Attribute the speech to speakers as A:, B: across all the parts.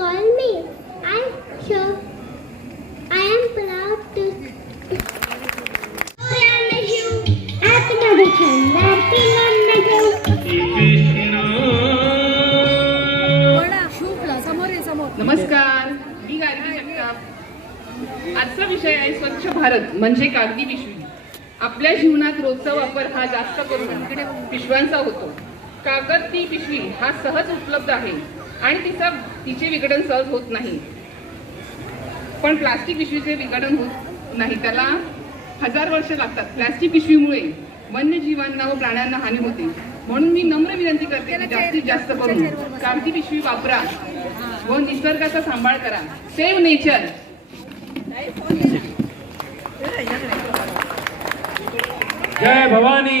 A: call me. I'm sure I am proud to.
B: नमस्कार. मी गार्गी जगताप. आजचा विषय आहे स्वच्छ भारत म्हणजे कागदी पिशवी. आपल्या जीवनात रोजचा वापर हा जास्त करून पिशव्यांचा होतो. कागद ती पिशवी हा सहज उपलब्ध आहे. आणि तिचा तिचे विघटन सहज होत नाही. पण प्लास्टिक पिशवीचे विघटन होत नाही. त्याला हजार वर्ष लागतात प्लास्टिक पिशवीमुळे वन्यजीवांना व प्राण्यांना हानी होते. म्हणून मी नम्र विनंती करते की जास्तीत जास्त करून कागदी पिशवी वापरा व निसर्गाचा सांभाळ करा. Save nature
C: Jai Bhavani.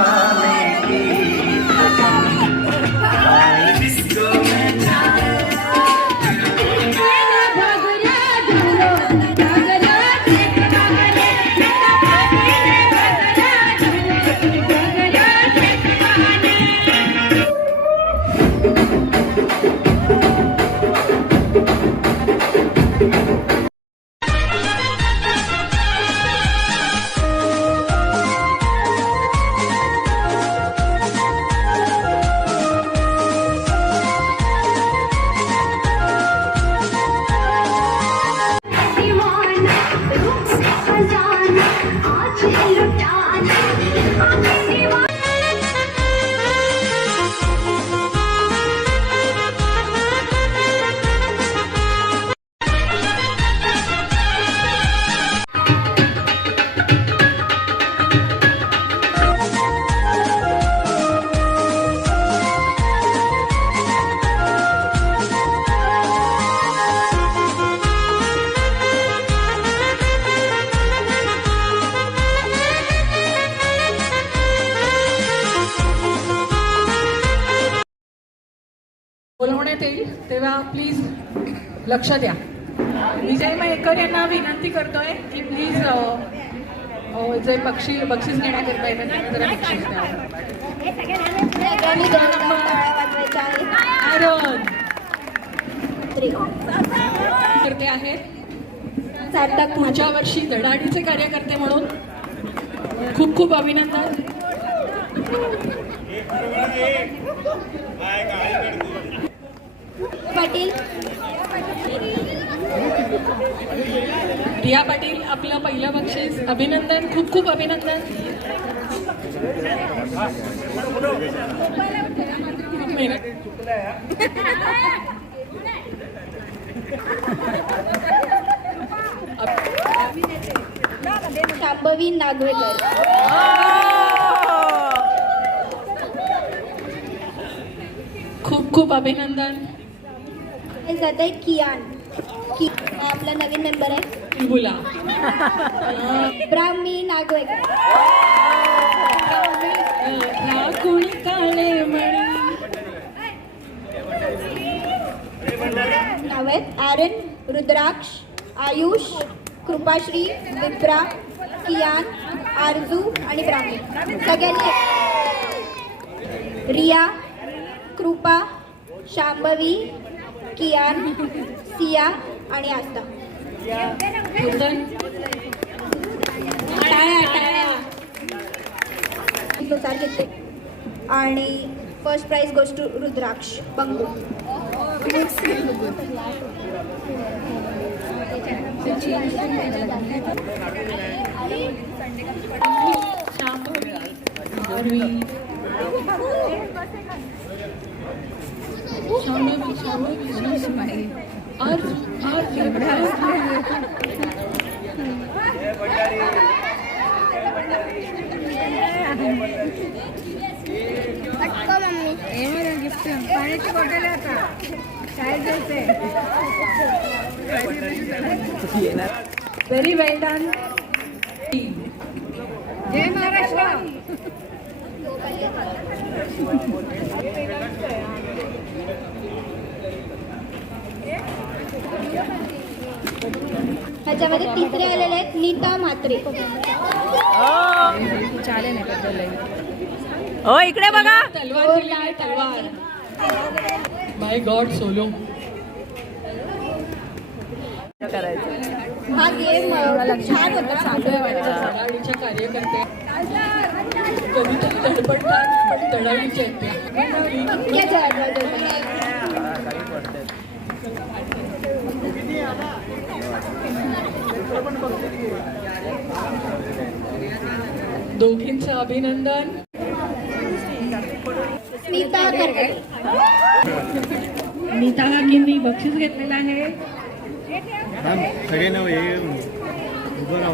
D: करण्यात येईल तेव्हा प्लीज लक्ष द्या. विजय मयेकर यांना विनंती करतोय की प्लीज जे पक्षी बक्षीस घेण्याकरता येतात त्यांना जरा बक्षीस द्या. करते आहेत
A: सार्थक
D: माझ्या वर्षी धडाडीचे कार्यकर्ते म्हणून खूप खूप अभिनंदन.
A: पाटील.
D: रिया पाटील आपलं पहिलं बक्षीस. अभिनंदन खूप खूप अभिनंदन.
A: शांभवी नागवेकर.
D: खूप खूप अभिनंदन.
A: हे जात आहे कियान. की आपला नवीन मेंबर आहे.
D: बोला
A: ब्राह्मी
D: मणी.
A: नाव आहेत ॲरन रुद्राक्ष आयुष कृपाश्री विप्रा कियान आरजू आणि ब्राह्मी. सगळ्यांनी रिया कृपा शांभवी कियान सिया आणि आस्था. घेते आणि फर्स्ट प्राइज गोष्ट रुद्राक्ष बंगू
D: शांभवी शांभवी शांभवी और और अर्ज
A: पटको मम्मी
E: गिफ्ट पाण्याची बॉटल आता शाळेत जायचंय
D: व्हेरी
A: ह्याच्यामध्ये तिसरे आलेले आहेत नीता म्हात्रे.
E: हो इकडे बघा.
D: तलवार दिलेली आहे, तलवार माय गॉड सोलो.
A: हा गेम छान होता.
D: धडाडीच्या कार्यकर्ते कधीतरी धडपडतात पण आहेत त्या. दोघींचं अभिनंदन.
A: नीता
D: काकींनी बक्षीस घेतलेलं आहे.
F: सगळे नाव हे उभं राहू.